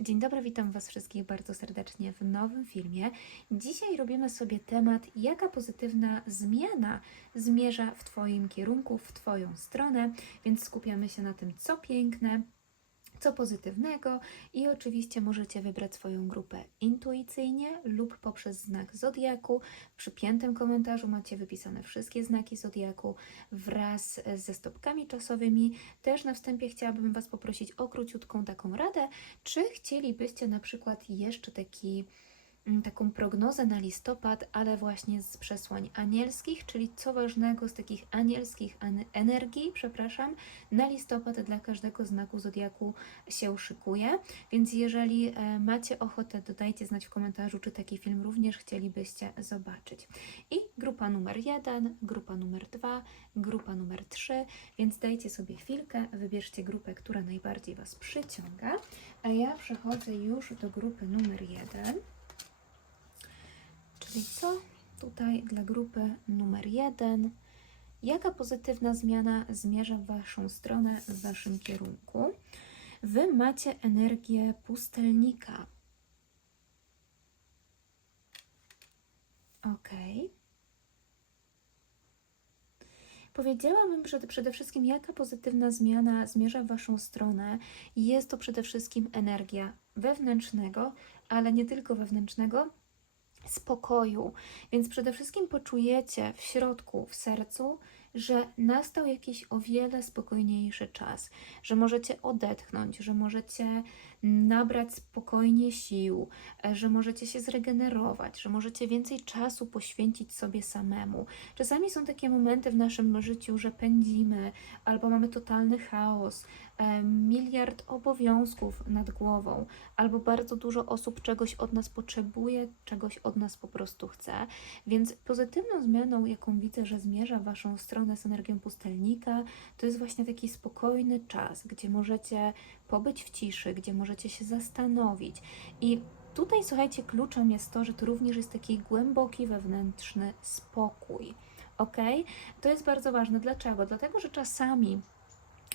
Dzień dobry, witam Was wszystkich bardzo serdecznie w nowym filmie. Dzisiaj robimy sobie temat, jaka pozytywna zmiana zmierza w Twoim kierunku, w Twoją stronę, więc skupiamy się na tym, co piękne, co pozytywnego i oczywiście możecie wybrać swoją grupę intuicyjnie lub poprzez znak zodiaku. W przypiętym komentarzu macie wypisane wszystkie znaki zodiaku wraz ze stopkami czasowymi. Też na wstępie chciałabym Was poprosić o króciutką taką radę, czy chcielibyście na przykład jeszcze taki taką prognozę na listopad, ale właśnie z przesłań anielskich, czyli co ważnego z takich anielskich energii, przepraszam, na listopad dla każdego znaku zodiaku się szykuje. Więc jeżeli e, macie ochotę, dodajcie znać w komentarzu, czy taki film również chcielibyście zobaczyć. I grupa numer jeden, grupa numer dwa, grupa numer trzy, więc dajcie sobie chwilkę, wybierzcie grupę, która najbardziej Was przyciąga, a ja przechodzę już do grupy numer jeden. Czyli co tutaj dla grupy numer jeden? Jaka pozytywna zmiana zmierza w Waszą stronę, w Waszym kierunku? Wy macie energię pustelnika. Ok. Powiedziałabym przede, przede wszystkim, jaka pozytywna zmiana zmierza w Waszą stronę. Jest to przede wszystkim energia wewnętrznego, ale nie tylko wewnętrznego, spokoju. Więc przede wszystkim poczujecie w środku, w sercu, że nastał jakiś o wiele spokojniejszy czas, że możecie odetchnąć, że możecie nabrać spokojnie sił, e, że możecie się zregenerować, że możecie więcej czasu poświęcić sobie samemu. Czasami są takie momenty w naszym życiu, że pędzimy albo mamy totalny chaos, miliard obowiązków nad głową, albo bardzo dużo osób czegoś od nas potrzebuje, czegoś od nas po prostu chce. Więc pozytywną zmianą, jaką widzę, że zmierza Waszą stronę z energią pustelnika, to jest właśnie taki spokojny czas, gdzie możecie pobyć w ciszy, gdzie możecie się zastanowić. I tutaj, słuchajcie, kluczem jest to, że to również jest taki głęboki wewnętrzny spokój. Ok? To jest bardzo ważne. Dlaczego? Dlatego, że czasami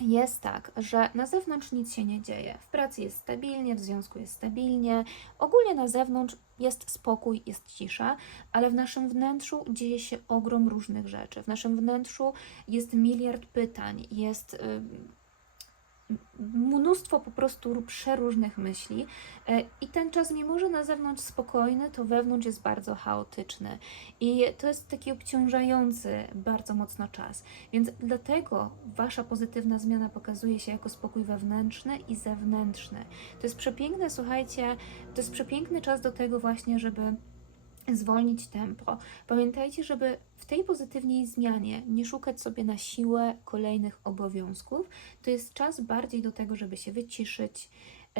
jest tak, że na zewnątrz nic się nie dzieje. W pracy jest stabilnie, w związku jest stabilnie, ogólnie na zewnątrz jest spokój, jest cisza, ale w naszym wnętrzu dzieje się ogrom różnych rzeczy. W naszym wnętrzu jest miliard pytań, jest. Yy, mnóstwo po prostu przeróżnych myśli e, i ten czas, mimo że na zewnątrz spokojny, to wewnątrz jest bardzo chaotyczny i to jest taki obciążający bardzo mocno czas. Więc dlatego Wasza pozytywna zmiana pokazuje się jako spokój wewnętrzny i zewnętrzny. To jest przepiękne, słuchajcie, to jest przepiękny czas do tego właśnie, żeby zwolnić tempo. Pamiętajcie, żeby w tej pozytywnej zmianie nie szukać sobie na siłę kolejnych obowiązków. To jest czas bardziej do tego, żeby się wyciszyć,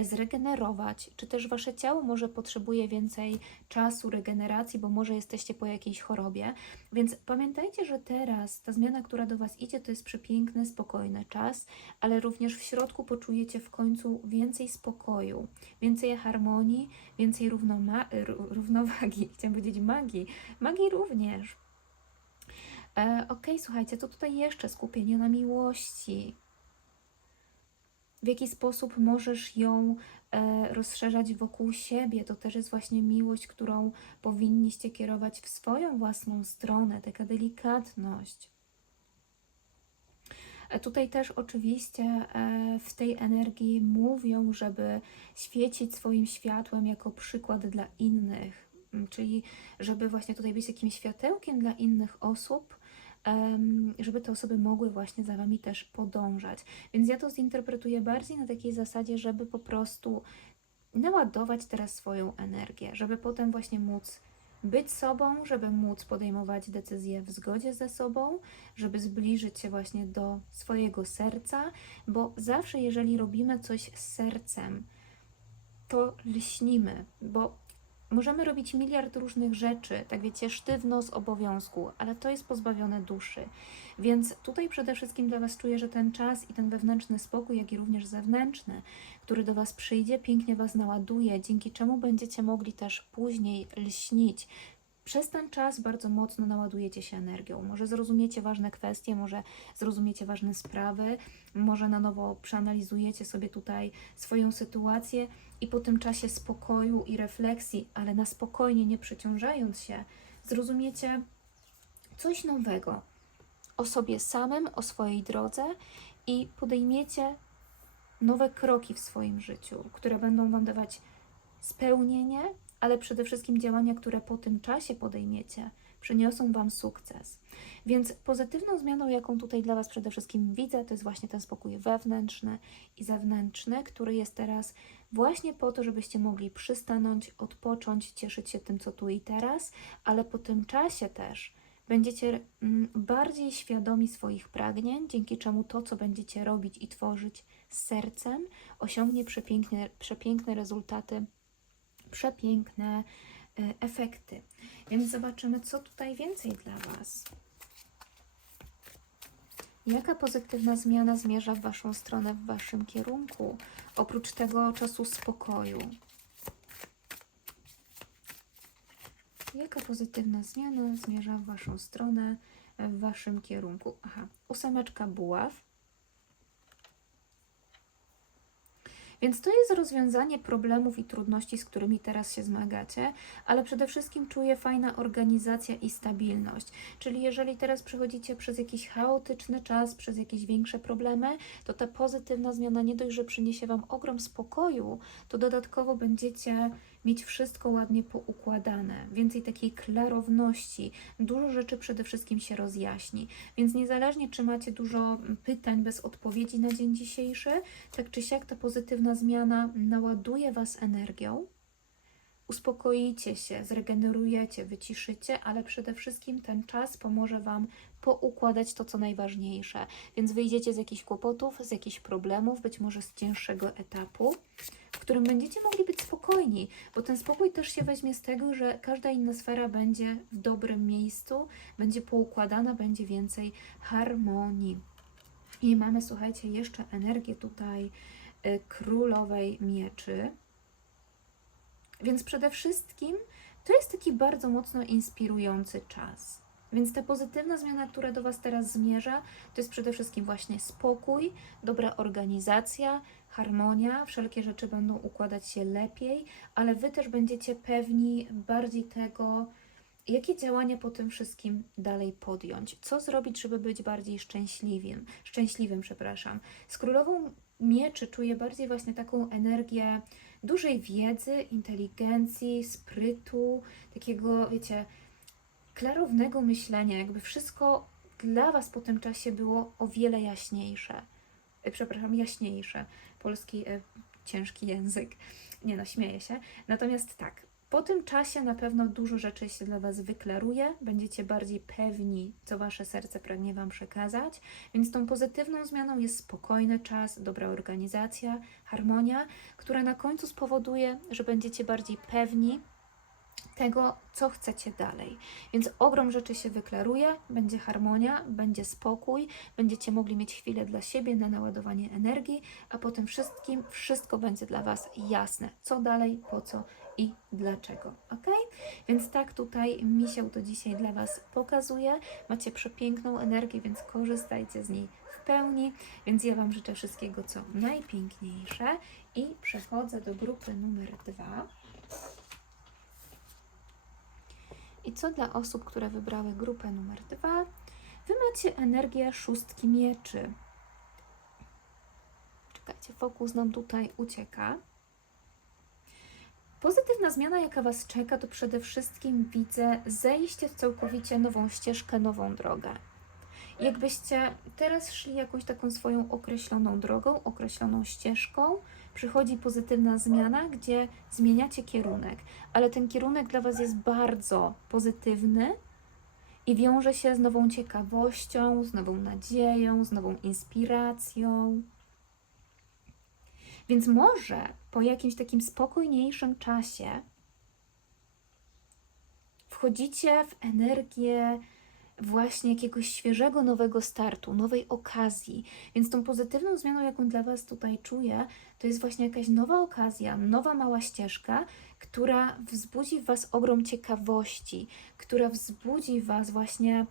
zregenerować, czy też wasze ciało może potrzebuje więcej czasu regeneracji, bo może jesteście po jakiejś chorobie. Więc pamiętajcie, że teraz ta zmiana, która do was idzie, to jest przepiękny, spokojny czas, ale również w środku poczujecie w końcu więcej spokoju, więcej harmonii, więcej równowagi, chciałam powiedzieć magii, magii również. E, ok, słuchajcie, to tutaj jeszcze skupienie na miłości. W jaki sposób możesz ją e, rozszerzać wokół siebie? To też jest właśnie miłość, którą powinniście kierować w swoją własną stronę, taka delikatność. E, Tutaj też oczywiście e, w tej energii mówią, żeby świecić swoim światłem jako przykład dla innych, m, czyli żeby właśnie tutaj być jakimś światełkiem dla innych osób, żeby te osoby mogły właśnie za Wami też podążać. Więc ja to zinterpretuję bardziej na takiej zasadzie, żeby po prostu naładować teraz swoją energię, żeby potem właśnie móc być sobą, żeby móc podejmować decyzje w zgodzie ze sobą, żeby zbliżyć się właśnie do swojego serca, bo zawsze, jeżeli robimy coś z sercem, to lśnimy, bo możemy robić miliard różnych rzeczy, tak wiecie, sztywno z obowiązku, ale to jest pozbawione duszy. Więc tutaj przede wszystkim dla Was czuję, że ten czas i ten wewnętrzny spokój, jak i również zewnętrzny, który do Was przyjdzie, pięknie Was naładuje, dzięki czemu będziecie mogli też później lśnić, przez ten czas bardzo mocno naładujecie się energią. Może zrozumiecie ważne kwestie, może zrozumiecie ważne sprawy, może na nowo przeanalizujecie sobie tutaj swoją sytuację i po tym czasie spokoju i refleksji, ale na spokojnie, nie przeciążając się, zrozumiecie coś nowego o sobie samym, o swojej drodze i podejmiecie nowe kroki w swoim życiu, które będą Wam dawać spełnienie, ale przede wszystkim działania, które po tym czasie podejmiecie, przyniosą Wam sukces. Więc pozytywną zmianą, jaką tutaj dla Was przede wszystkim widzę, to jest właśnie ten spokój wewnętrzny i zewnętrzny, który jest teraz właśnie po to, żebyście mogli przystanąć, odpocząć, cieszyć się tym, co tu i teraz, ale po tym czasie też będziecie mm, bardziej świadomi swoich pragnień, dzięki czemu to, co będziecie robić i tworzyć z sercem, osiągnie przepiękne, przepiękne rezultaty, przepiękne y, efekty. Więc zobaczymy, co tutaj więcej dla Was. Jaka pozytywna zmiana zmierza w Waszą stronę, w Waszym kierunku, oprócz tego czasu spokoju? Jaka pozytywna zmiana zmierza w Waszą stronę, w Waszym kierunku? Aha, ósemeczka buław. Więc to jest rozwiązanie problemów i trudności, z którymi teraz się zmagacie, ale przede wszystkim czuję fajna organizacja i stabilność. Czyli jeżeli teraz przechodzicie przez jakiś chaotyczny czas, przez jakieś większe problemy, to ta pozytywna zmiana nie dość, że przyniesie Wam ogrom spokoju, to dodatkowo będziecie mieć wszystko ładnie poukładane, więcej takiej klarowności, dużo rzeczy przede wszystkim się rozjaśni. Więc niezależnie, czy macie dużo pytań bez odpowiedzi na dzień dzisiejszy, tak czy siak ta pozytywna zmiana naładuje Was energią, uspokoicie się, zregenerujecie, wyciszycie, ale przede wszystkim ten czas pomoże Wam poukładać to, co najważniejsze. Więc wyjdziecie z jakichś kłopotów, z jakichś problemów, być może z cięższego etapu, w którym będziecie mogli być spokojni, bo ten spokój też się weźmie z tego, że każda inna sfera będzie w dobrym miejscu, będzie poukładana, będzie więcej harmonii. I mamy, słuchajcie, jeszcze energię tutaj y, królowej mieczy. Więc przede wszystkim to jest taki bardzo mocno inspirujący czas. Więc ta pozytywna zmiana, która do Was teraz zmierza, to jest przede wszystkim właśnie spokój, dobra organizacja, harmonia, wszelkie rzeczy będą układać się lepiej, ale Wy też będziecie pewni bardziej tego, jakie działania po tym wszystkim dalej podjąć, co zrobić, żeby być bardziej szczęśliwym, szczęśliwym, przepraszam. Z królową mieczy czuję bardziej właśnie taką energię dużej wiedzy, inteligencji, sprytu, takiego, wiecie, klarownego myślenia, jakby wszystko dla Was po tym czasie było o wiele jaśniejsze. E, Przepraszam, jaśniejsze. Polski e, ciężki język. Nie no, śmieję się. Natomiast tak, po tym czasie na pewno dużo rzeczy się dla Was wyklaruje, będziecie bardziej pewni, co Wasze serce pragnie Wam przekazać, więc tą pozytywną zmianą jest spokojny czas, dobra organizacja, harmonia, która na końcu spowoduje, że będziecie bardziej pewni tego, co chcecie dalej. Więc ogrom rzeczy się wyklaruje, będzie harmonia, będzie spokój, będziecie mogli mieć chwilę dla siebie na naładowanie energii, a potem wszystkim wszystko będzie dla Was jasne, co dalej, po co i dlaczego. Ok? Więc tak tutaj mi się to dzisiaj dla Was pokazuje. Macie przepiękną energię, więc korzystajcie z niej w pełni. Więc ja Wam życzę wszystkiego, co najpiękniejsze i przechodzę do grupy numer dwa. I co dla osób, które wybrały grupę numer dwa? Wy macie energię szóstki mieczy. Czekajcie, fokus nam tutaj ucieka. Pozytywna zmiana, jaka Was czeka, to przede wszystkim widzę zejście w całkowicie nową ścieżkę, nową drogę. Jakbyście teraz szli jakąś taką swoją określoną drogą, określoną ścieżką, przychodzi pozytywna zmiana, gdzie zmieniacie kierunek, ale ten kierunek dla Was jest bardzo pozytywny i wiąże się z nową ciekawością, z nową nadzieją, z nową inspiracją. Więc może po jakimś takim spokojniejszym czasie wchodzicie w energię właśnie jakiegoś świeżego, nowego startu, nowej okazji. Więc tą pozytywną zmianą, jaką dla Was tutaj czuję, to jest właśnie jakaś nowa okazja, nowa mała ścieżka, która wzbudzi w Was ogrom ciekawości, która wzbudzi w Was właśnie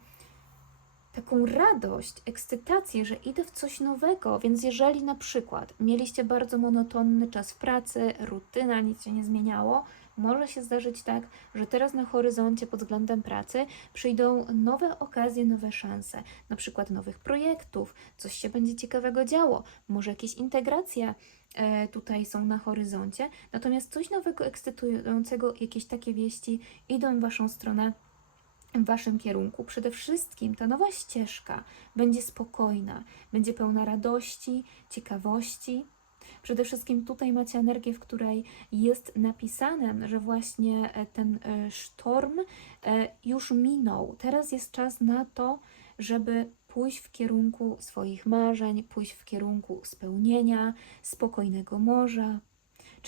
taką radość, ekscytację, że idę w coś nowego. Więc jeżeli na przykład mieliście bardzo monotonny czas pracy, rutyna, nic się nie zmieniało, może się zdarzyć tak, że teraz na horyzoncie pod względem pracy przyjdą nowe okazje, nowe szanse, na przykład nowych projektów, coś się będzie ciekawego działo, może jakieś integracje e, tutaj są na horyzoncie, natomiast coś nowego, ekscytującego, jakieś takie wieści idą w Waszą stronę w Waszym kierunku. Przede wszystkim ta nowa ścieżka będzie spokojna, będzie pełna radości, ciekawości. Przede wszystkim tutaj macie energię, w której jest napisane, że właśnie e, ten e, sztorm e, już minął. Teraz jest czas na to, żeby pójść w kierunku swoich marzeń, pójść w kierunku spełnienia, spokojnego morza.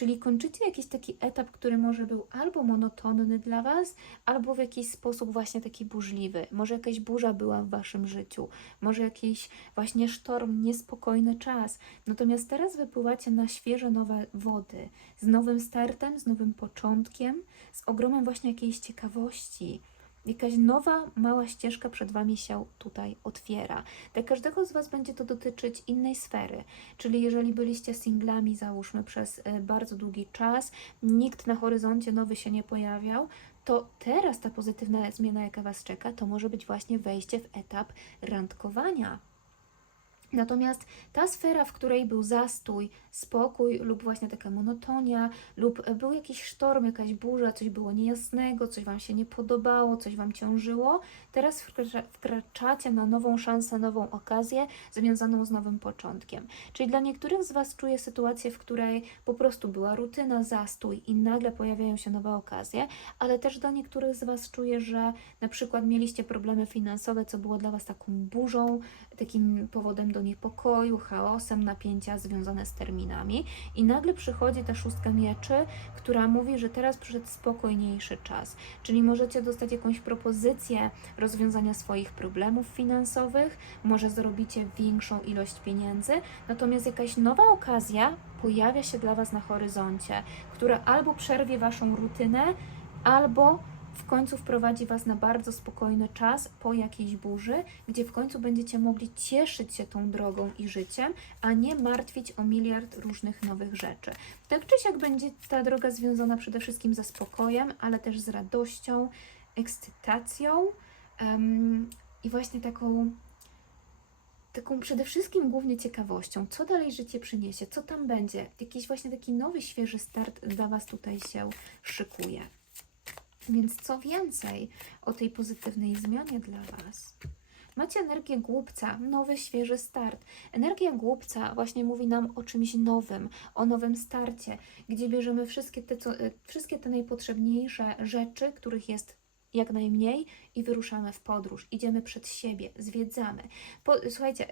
Czyli kończycie jakiś taki etap, który może był albo monotonny dla Was, albo w jakiś sposób właśnie taki burzliwy. Może jakaś burza była w Waszym życiu, może jakiś właśnie sztorm, niespokojny czas. Natomiast teraz wypływacie na świeże, nowe wody, z nowym startem, z nowym początkiem, z ogromem właśnie jakiejś ciekawości. Jakaś nowa, mała ścieżka przed Wami się tutaj otwiera. Dla każdego z Was będzie to dotyczyć innej sfery. Czyli jeżeli byliście singlami, załóżmy, przez e, bardzo długi czas, nikt na horyzoncie nowy się nie pojawiał, to teraz ta pozytywna zmiana, jaka Was czeka, to może być właśnie wejście w etap randkowania. Natomiast ta sfera, w której był zastój, spokój lub właśnie taka monotonia, lub był jakiś sztorm, jakaś burza, coś było niejasnego, coś Wam się nie podobało, coś Wam ciążyło, teraz wkracza, wkraczacie na nową szansę, nową okazję związaną z nowym początkiem. Czyli dla niektórych z Was czuję sytuację, w której po prostu była rutyna, zastój i nagle pojawiają się nowe okazje, ale też dla niektórych z Was czuję, że na przykład mieliście problemy finansowe, co było dla Was taką burzą, takim powodem do niepokoju, chaosem, napięcia związane z terminami. I nagle przychodzi ta szóstka mieczy, która mówi, że teraz przyszedł spokojniejszy czas. Czyli możecie dostać jakąś propozycję rozwiązania swoich problemów finansowych, może zrobicie większą ilość pieniędzy, natomiast jakaś nowa okazja pojawia się dla Was na horyzoncie, która albo przerwie Waszą rutynę, albo w końcu wprowadzi Was na bardzo spokojny czas po jakiejś burzy, gdzie w końcu będziecie mogli cieszyć się tą drogą i życiem, a nie martwić o miliard różnych nowych rzeczy. Tak czy siak będzie ta droga związana przede wszystkim ze spokojem, ale też z radością, ekscytacją um, i właśnie taką taką przede wszystkim głównie ciekawością, co dalej życie przyniesie, co tam będzie. Jakiś właśnie taki nowy, świeży start dla Was tutaj się szykuje. Więc co więcej o tej pozytywnej zmianie dla Was? Macie energię głupca, nowy, świeży start. Energia głupca właśnie mówi nam o czymś nowym, o nowym starcie, gdzie bierzemy wszystkie te, co, y, wszystkie te najpotrzebniejsze rzeczy, których jest jak najmniej i wyruszamy w podróż. Idziemy przed siebie, zwiedzamy. Po, słuchajcie,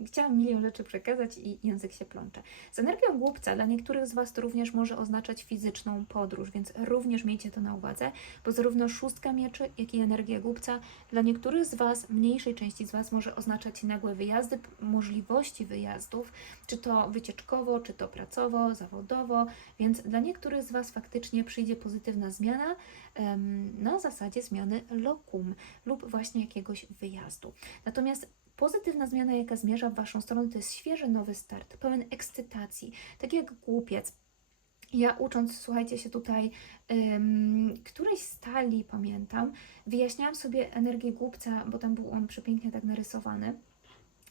yy, chciałam milion rzeczy przekazać i język się plącze. Z energią głupca dla niektórych z Was to również może oznaczać fizyczną podróż, więc również miejcie to na uwadze, bo zarówno szóstka mieczy, jak i energia głupca dla niektórych z Was, mniejszej części z Was może oznaczać nagłe wyjazdy, możliwości wyjazdów, czy to wycieczkowo, czy to pracowo, zawodowo, więc dla niektórych z Was faktycznie przyjdzie pozytywna zmiana na zasadzie zmiany lokum lub właśnie jakiegoś wyjazdu. Natomiast Pozytywna zmiana, jaka zmierza w Waszą stronę, to jest świeży nowy start, pełen ekscytacji, tak jak głupiec. Ja ucząc, słuchajcie się tutaj, um, którejś stali, pamiętam, wyjaśniałam sobie energię głupca, bo tam był on przepięknie tak narysowany,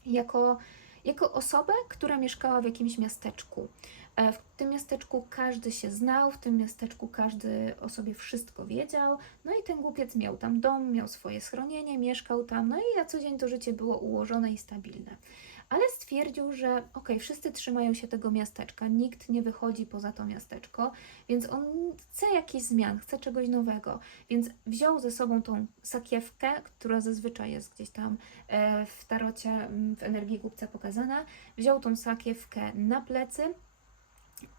jako, jako osobę, która mieszkała w jakimś miasteczku. E, w tym miasteczku każdy się znał, w tym miasteczku każdy o sobie wszystko wiedział. No i ten głupiec miał tam dom, miał swoje schronienie, mieszkał tam, no i na co dzień to życie było ułożone i stabilne. Ale stwierdził, że ok, wszyscy trzymają się tego miasteczka, nikt nie wychodzi poza to miasteczko, więc on chce jakichś zmian, chce czegoś nowego. Więc wziął ze sobą tą sakiewkę, która zazwyczaj jest gdzieś tam e, w tarocie, w energii głupca pokazana, wziął tą sakiewkę na plecy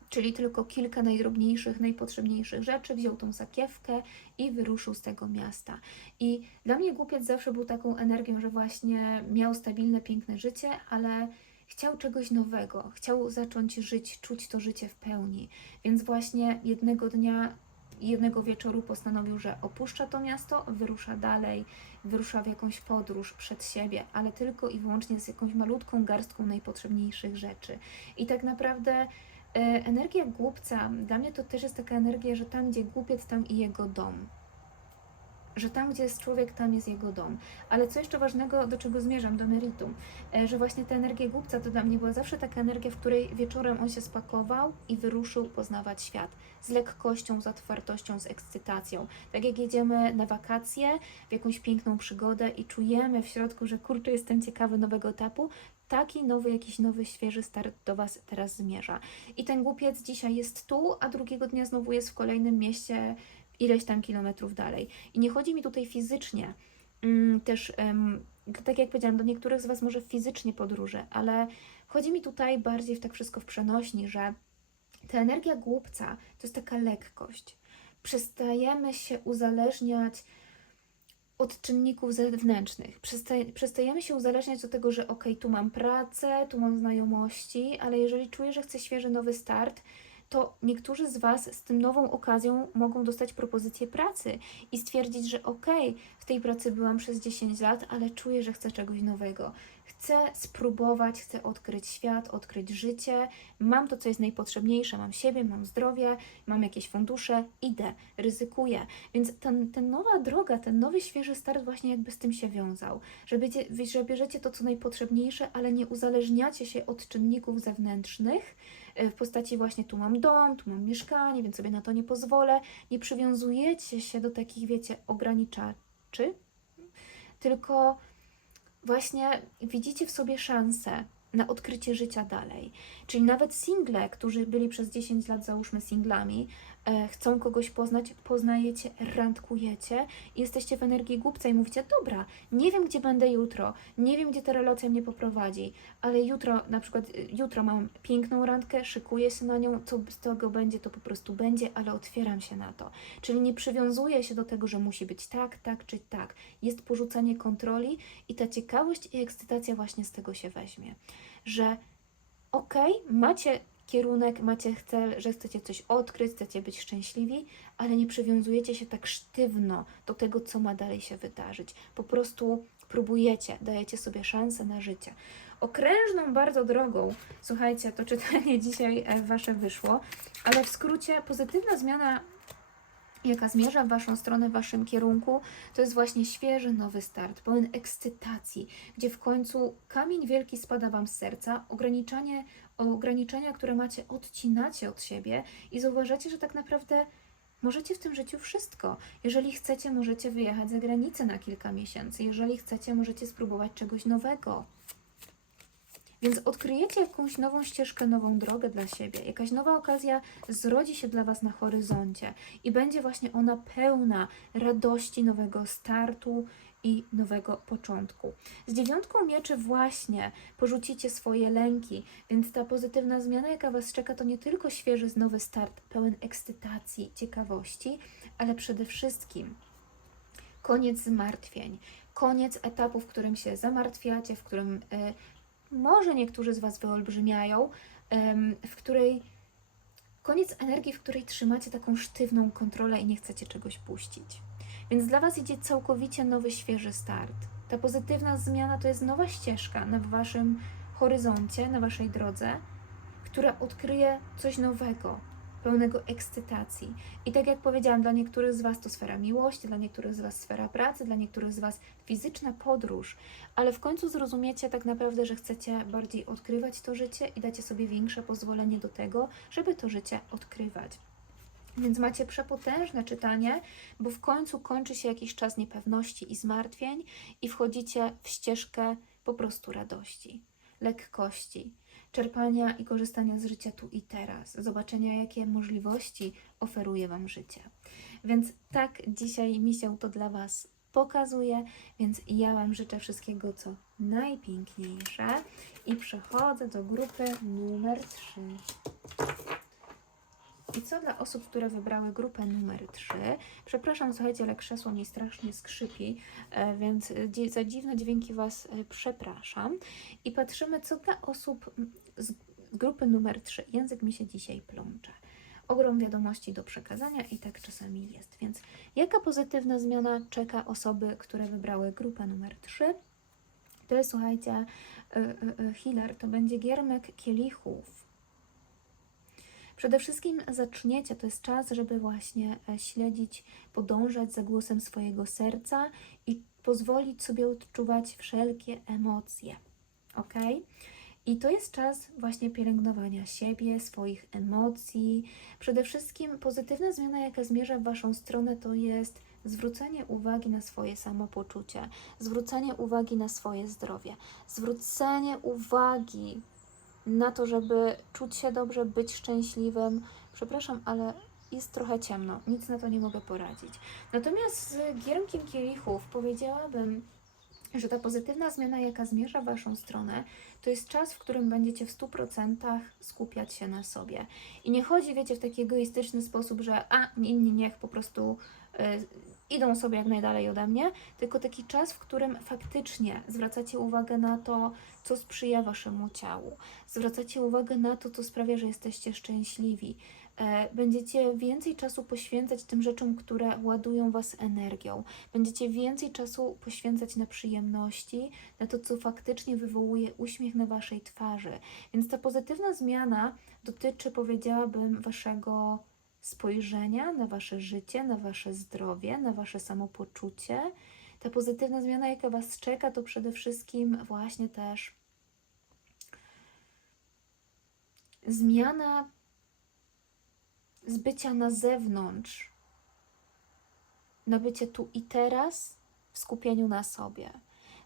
czyli tylko kilka najdrobniejszych, najpotrzebniejszych rzeczy, wziął tą sakiewkę i wyruszył z tego miasta. I dla mnie głupiec zawsze był taką energią, że właśnie miał stabilne, piękne życie, ale chciał czegoś nowego, chciał zacząć żyć, czuć to życie w pełni. Więc właśnie jednego dnia, jednego wieczoru postanowił, że opuszcza to miasto, wyrusza dalej, wyrusza w jakąś podróż przed siebie, ale tylko i wyłącznie z jakąś malutką garstką najpotrzebniejszych rzeczy. I tak naprawdę energia głupca, dla mnie to też jest taka energia, że tam, gdzie głupiec, tam i jego dom. Że tam, gdzie jest człowiek, tam jest jego dom. Ale co jeszcze ważnego, do czego zmierzam, do meritum, e, że właśnie ta energia głupca to dla mnie była zawsze taka energia, w której wieczorem on się spakował i wyruszył poznawać świat. Z lekkością, z otwartością, z ekscytacją. Tak jak jedziemy na wakacje, w jakąś piękną przygodę i czujemy w środku, że kurczę, jestem ciekawy nowego etapu, taki nowy, jakiś nowy, świeży start do Was teraz zmierza. I ten głupiec dzisiaj jest tu, a drugiego dnia znowu jest w kolejnym mieście, ileś tam kilometrów dalej. I nie chodzi mi tutaj fizycznie, mm, też tak jak powiedziałam, do niektórych z Was może fizycznie podróże, ale chodzi mi tutaj bardziej w tak wszystko w przenośni, że ta energia głupca to jest taka lekkość. Przestajemy się uzależniać od czynników zewnętrznych. Przestaje, przestajemy się uzależniać od tego, że ok, tu mam pracę, tu mam znajomości, ale jeżeli czuję, że chcę świeży nowy start, to niektórzy z Was z tym nową okazją mogą dostać propozycję pracy i stwierdzić, że ok, w tej pracy byłam przez 10 lat, ale czuję, że chcę czegoś nowego. Chcę spróbować, chcę odkryć świat, odkryć życie. Mam to, co jest najpotrzebniejsze. Mam siebie, mam zdrowie, mam jakieś fundusze, idę, ryzykuję. Więc ten, ten nowa droga, ten nowy, świeży start właśnie jakby z tym się wiązał. Że, będzie, że bierzecie to, co najpotrzebniejsze, ale nie uzależniacie się od czynników zewnętrznych, e, w postaci właśnie tu mam dom, tu mam mieszkanie, więc sobie na to nie pozwolę. Nie przywiązujecie się do takich, wiecie, ograniczaczy, tylko właśnie widzicie w sobie szansę na odkrycie życia dalej. Czyli nawet single, którzy byli przez 10 lat, załóżmy, singlami, chcą kogoś poznać, poznajecie, randkujecie i jesteście w energii głupca i mówicie, dobra, nie wiem, gdzie będę jutro, nie wiem, gdzie ta relacja mnie poprowadzi, ale jutro, na przykład y, jutro mam piękną randkę, szykuję się na nią, co z tego będzie, to po prostu będzie, ale otwieram się na to. Czyli nie przywiązuję się do tego, że musi być tak, tak czy tak. Jest porzucanie kontroli i ta ciekawość i ekscytacja właśnie z tego się weźmie. Że okej, macie kierunek, macie cel, że chcecie coś odkryć, chcecie być szczęśliwi, ale nie przywiązujecie się tak sztywno do tego, co ma dalej się wydarzyć. Po prostu próbujecie, dajecie sobie szansę na życie. Okrężną bardzo drogą, słuchajcie, to czytanie dzisiaj e, Wasze wyszło, ale w skrócie pozytywna zmiana jaka zmierza w Waszą stronę, w Waszym kierunku, to jest właśnie świeży, nowy start, pełen ekscytacji, gdzie w końcu kamień wielki spada Wam z serca, ograniczanie, ograniczenia, które macie, odcinacie od siebie i zauważacie, że tak naprawdę możecie w tym życiu wszystko. Jeżeli chcecie, możecie wyjechać za granicę na kilka miesięcy. Jeżeli chcecie, możecie spróbować czegoś nowego. Więc odkryjecie jakąś nową ścieżkę, nową drogę dla siebie. Jakaś nowa okazja zrodzi się dla Was na horyzoncie i będzie właśnie ona pełna radości nowego startu i nowego początku. Z dziewiątką mieczy właśnie porzucicie swoje lęki, więc ta pozytywna zmiana, jaka Was czeka, to nie tylko świeży, nowy start, pełen ekscytacji, ciekawości, ale przede wszystkim koniec zmartwień, koniec etapu, w którym się zamartwiacie, w którym y, może niektórzy z Was wyolbrzymiają, w której koniec energii, w której trzymacie taką sztywną kontrolę i nie chcecie czegoś puścić. Więc dla Was idzie całkowicie nowy, świeży start. Ta pozytywna zmiana to jest nowa ścieżka na Waszym horyzoncie, na Waszej drodze, która odkryje coś nowego, pełnego ekscytacji. I tak jak powiedziałam, dla niektórych z Was to sfera miłości, dla niektórych z Was sfera pracy, dla niektórych z Was fizyczna podróż, ale w końcu zrozumiecie tak naprawdę, że chcecie bardziej odkrywać to życie i dacie sobie większe pozwolenie do tego, żeby to życie odkrywać. Więc macie przepotężne czytanie, bo w końcu kończy się jakiś czas niepewności i zmartwień i wchodzicie w ścieżkę po prostu radości, lekkości, czerpania i korzystania z życia tu i teraz, zobaczenia, jakie możliwości oferuje Wam życie. Więc tak dzisiaj mi się to dla Was pokazuje, więc ja Wam życzę wszystkiego, co najpiękniejsze i przechodzę do grupy numer 3. I co dla osób, które wybrały grupę numer 3? Przepraszam, słuchajcie, ale krzesło mi strasznie skrzypi, e, więc e, za dziwne dźwięki Was e, przepraszam. I patrzymy, co dla osób z grupy numer 3. Język mi się dzisiaj plącze. Ogrom wiadomości do przekazania i tak czasami jest. Więc jaka pozytywna zmiana czeka osoby, które wybrały grupę numer 3? To jest, słuchajcie, y, y, y, healer, to będzie giermek kielichów. Przede wszystkim zaczniecie, to jest czas, żeby właśnie e, śledzić, podążać za głosem swojego serca i pozwolić sobie odczuwać wszelkie emocje. Ok? I to jest czas właśnie pielęgnowania siebie, swoich emocji. Przede wszystkim pozytywna zmiana, jaka zmierza w Waszą stronę, to jest zwrócenie uwagi na swoje samopoczucie, zwrócenie uwagi na swoje zdrowie, zwrócenie uwagi na to, żeby czuć się dobrze, być szczęśliwym. Przepraszam, ale jest trochę ciemno, nic na to nie mogę poradzić. Natomiast z giermkiem kielichów powiedziałabym, że ta pozytywna zmiana, jaka zmierza w Waszą stronę, to jest czas, w którym będziecie w 100% skupiać się na sobie. I nie chodzi, wiecie, w taki egoistyczny sposób, że a, inni niech po prostu y, idą sobie jak najdalej ode mnie, tylko taki czas, w którym faktycznie zwracacie uwagę na to, co sprzyja Waszemu ciału. Zwracacie uwagę na to, co sprawia, że jesteście szczęśliwi. E, Będziecie więcej czasu poświęcać tym rzeczom, które ładują Was energią. Będziecie więcej czasu poświęcać na przyjemności, na to, co faktycznie wywołuje uśmiech na Waszej twarzy. Więc ta pozytywna zmiana dotyczy, powiedziałabym, Waszego spojrzenia na Wasze życie, na Wasze zdrowie, na Wasze samopoczucie. Ta pozytywna zmiana, jaka Was czeka, to przede wszystkim właśnie też zmiana z bycia na zewnątrz, na bycie tu i teraz, w skupieniu na sobie.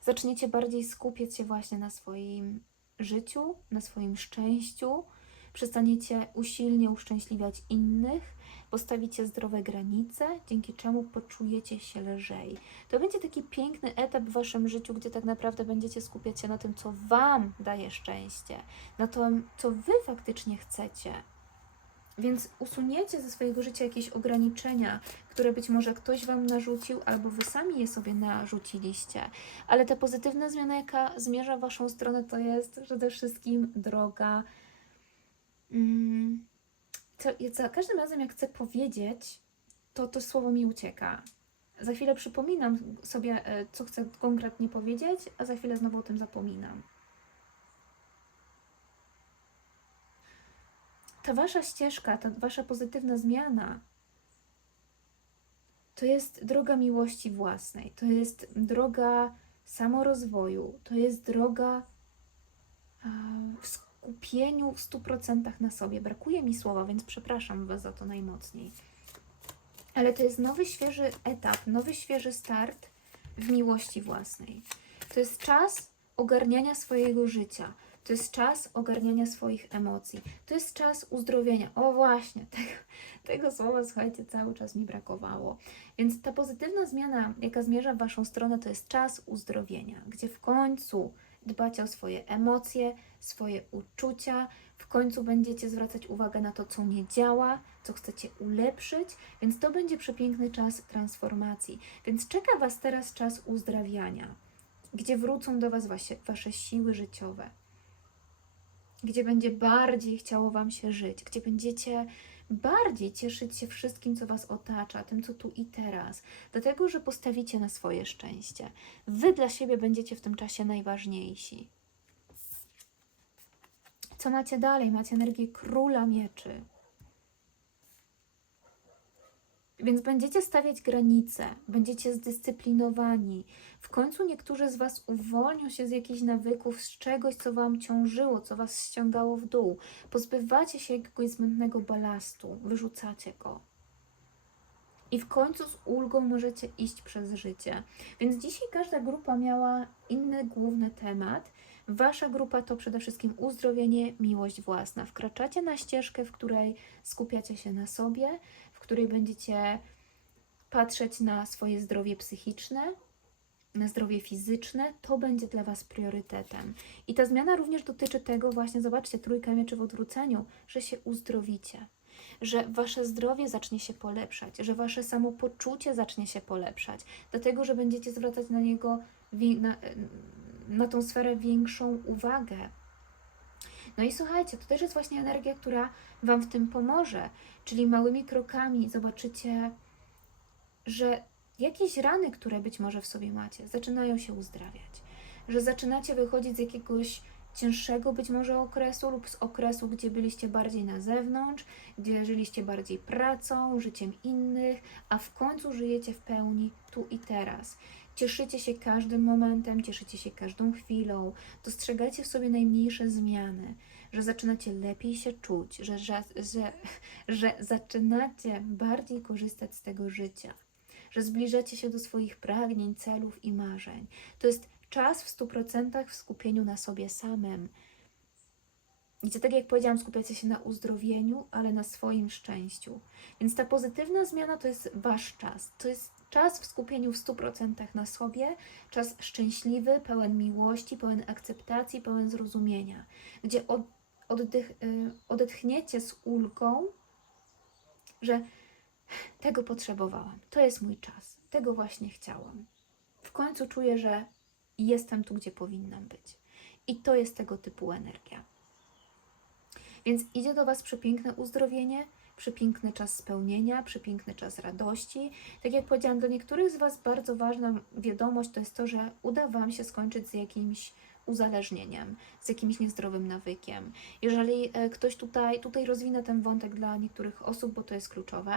Zaczniecie bardziej skupiać się właśnie na swoim życiu, na swoim szczęściu, przestaniecie usilnie uszczęśliwiać innych, postawicie zdrowe granice, dzięki czemu poczujecie się lżej. To będzie taki piękny etap w Waszym życiu, gdzie tak naprawdę będziecie skupiać się na tym, co Wam daje szczęście, na tym, co Wy faktycznie chcecie. Więc usuniecie ze swojego życia jakieś ograniczenia, które być może ktoś Wam narzucił, albo Wy sami je sobie narzuciliście. Ale ta pozytywna zmiana, jaka zmierza w Waszą stronę, to jest przede wszystkim droga. Mm, co, za każdym razem, jak chcę powiedzieć, to to słowo mi ucieka. Za chwilę przypominam sobie, e, co chcę konkretnie powiedzieć, a za chwilę znowu o tym zapominam. ta wasza ścieżka, ta wasza pozytywna zmiana to jest droga miłości własnej, to jest droga samorozwoju, to jest droga a, w skupieniu w 100% na sobie. Brakuje mi słowa, więc przepraszam Was za to najmocniej. Ale to jest nowy, świeży etap, nowy, świeży start w miłości własnej. To jest czas ogarniania swojego życia. To jest czas ogarniania swoich emocji. To jest czas uzdrowienia. O właśnie, tego, tego słowa, słuchajcie, cały czas mi brakowało. Więc ta pozytywna zmiana, jaka zmierza w Waszą stronę, to jest czas uzdrowienia, gdzie w końcu dbacie o swoje emocje, swoje uczucia, w końcu będziecie zwracać uwagę na to, co nie działa, co chcecie ulepszyć, więc to będzie przepiękny czas transformacji. Więc czeka Was teraz czas uzdrawiania, gdzie wrócą do Was wasze, wasze siły życiowe gdzie będzie bardziej chciało Wam się żyć, gdzie będziecie bardziej cieszyć się wszystkim, co Was otacza, tym, co tu i teraz, dlatego, że postawicie na swoje szczęście. Wy dla siebie będziecie w tym czasie najważniejsi. Co macie dalej? Macie energię króla mieczy. Więc będziecie stawiać granice, będziecie zdyscyplinowani. W końcu niektórzy z Was uwolnią się z jakichś nawyków, z czegoś, co Wam ciążyło, co Was ściągało w dół. Pozbywacie się jakiegoś zbędnego balastu, wyrzucacie go. I w końcu z ulgą możecie iść przez życie. Więc dzisiaj każda grupa miała inny główny temat. Wasza grupa to przede wszystkim uzdrowienie, miłość własna. Wkraczacie na ścieżkę, w której skupiacie się na sobie, której będziecie patrzeć na swoje zdrowie psychiczne, na zdrowie fizyczne, to będzie dla Was priorytetem. I ta zmiana również dotyczy tego właśnie, zobaczcie, trójka mieczy w odwróceniu, że się uzdrowicie. że wasze zdrowie zacznie się polepszać, że wasze samopoczucie zacznie się polepszać, dlatego że będziecie zwracać na niego, na, na tą sferę większą uwagę. No i słuchajcie, to też jest właśnie energia, która Wam w tym pomoże, czyli małymi krokami zobaczycie, że jakieś rany, które być może w sobie macie, zaczynają się uzdrawiać, że zaczynacie wychodzić z jakiegoś cięższego być może okresu lub z okresu, gdzie byliście bardziej na zewnątrz, gdzie żyliście bardziej pracą, życiem innych, a w końcu żyjecie w pełni tu i teraz. Cieszycie się każdym momentem, cieszycie się każdą chwilą, dostrzegacie w sobie najmniejsze zmiany, że zaczynacie lepiej się czuć, że, że, że, że zaczynacie bardziej korzystać z tego życia, że zbliżacie się do swoich pragnień, celów i marzeń. To jest czas w 100% w skupieniu na sobie samym. Widzicie, tak jak powiedziałam, skupiacie się na uzdrowieniu, ale na swoim szczęściu. Więc ta pozytywna zmiana to jest Wasz czas. To jest czas w skupieniu w 100% na sobie, czas szczęśliwy, pełen miłości, pełen akceptacji, pełen zrozumienia, gdzie od, oddech, y, odetchniecie z ulgą, że tego potrzebowałam, to jest mój czas, tego właśnie chciałam. W końcu czuję, że jestem tu, gdzie powinnam być. I to jest tego typu energia. Więc idzie do Was przepiękne uzdrowienie, przepiękny czas spełnienia, przepiękny czas radości. Tak jak powiedziałam, dla niektórych z Was bardzo ważna wiadomość to jest to, że uda Wam się skończyć z jakimś uzależnieniem, z jakimś niezdrowym nawykiem. Jeżeli e, ktoś tutaj, tutaj rozwinę ten wątek dla niektórych osób, bo to jest kluczowe,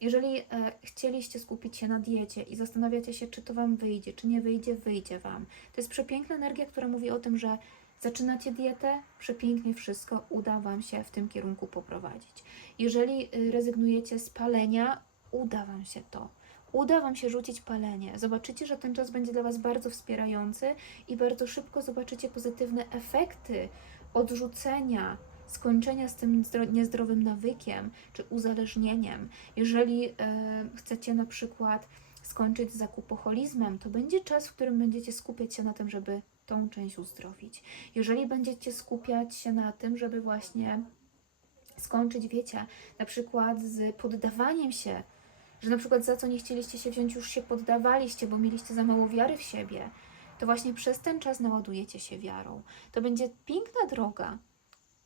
jeżeli e, chcieliście skupić się na diecie i zastanawiacie się, czy to Wam wyjdzie, czy nie wyjdzie, wyjdzie Wam. To jest przepiękna energia, która mówi o tym, że zaczynacie dietę, przepięknie wszystko uda Wam się w tym kierunku poprowadzić. Jeżeli y, rezygnujecie z palenia, uda Wam się to. Uda Wam się rzucić palenie. Zobaczycie, że ten czas będzie dla Was bardzo wspierający i bardzo szybko zobaczycie pozytywne efekty odrzucenia, skończenia z tym zdro- niezdrowym nawykiem czy uzależnieniem. Jeżeli e, chcecie na przykład skończyć z zakupoholizmem, to będzie czas, w którym będziecie skupiać się na tym, żeby tą część uzdrowić. Jeżeli będziecie skupiać się na tym, żeby właśnie skończyć, wiecie, na przykład z poddawaniem się, że na przykład za co nie chcieliście się wziąć, już się poddawaliście, bo mieliście za mało wiary w siebie, to właśnie przez ten czas naładujecie się wiarą. To będzie piękna droga,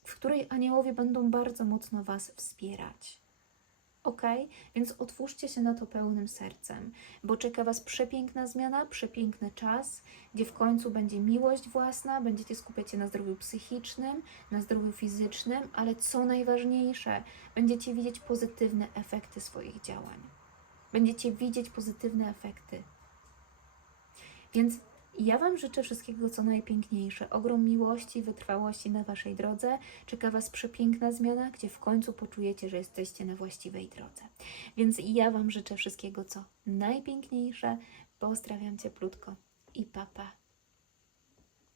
w której aniołowie będą bardzo mocno Was wspierać. Ok? Więc otwórzcie się na to pełnym sercem, bo czeka Was przepiękna zmiana, przepiękny czas, gdzie w końcu będzie miłość własna, będziecie skupiać się na zdrowiu psychicznym, na zdrowiu fizycznym, ale co najważniejsze, będziecie widzieć pozytywne efekty swoich działań. Będziecie widzieć pozytywne efekty. Więc ja Wam życzę wszystkiego, co najpiękniejsze. Ogrom miłości, wytrwałości na Waszej drodze. Czeka Was przepiękna zmiana, gdzie w końcu poczujecie, że jesteście na właściwej drodze. Więc ja Wam życzę wszystkiego, co najpiękniejsze. Pozdrawiam cieplutko i papa.